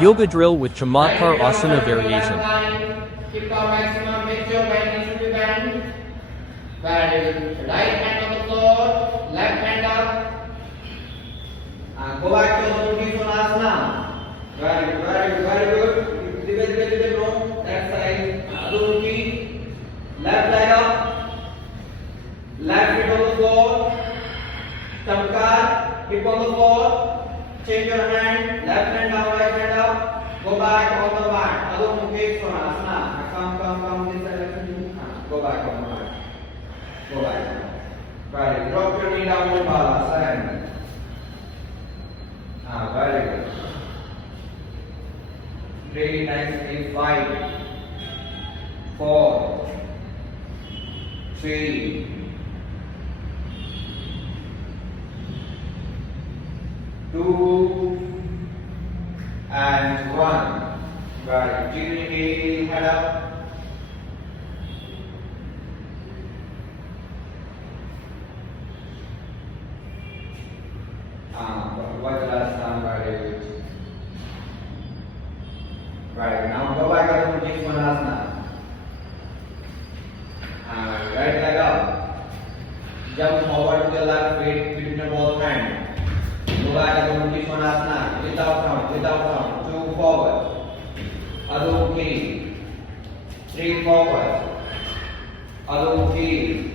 Yoga drill with Chamatkar Asana variation. Keep our maximum make your bend needs to be bent. Very good. Right hand on the floor, left hand up. And go back to the Mukhi Sonasana. Very good, very good, very good. Dive wrong. That side. Adho left leg up. Left foot on the floor. Chamkar, hip on the floor. Change your hand. Left hand down, right hand up. Go back on the mat. Adho Mukhi Sonasana. Come this direction. Go back on the mat. Go back. Right. Drop your knee down to Balasana. Very good. 3 times 3, 5, 4, 3, 2, and 1. Right. Dignity, head up. Vajrasana, very good. Right, now go back to Mukhi Sonasana. Right leg up. Jump forward to the left feet between your both hands. Go back to Mukhi Sonasana. Without count. 2 forward. Adho Mukhi. 3 forward. Adho Mukhi.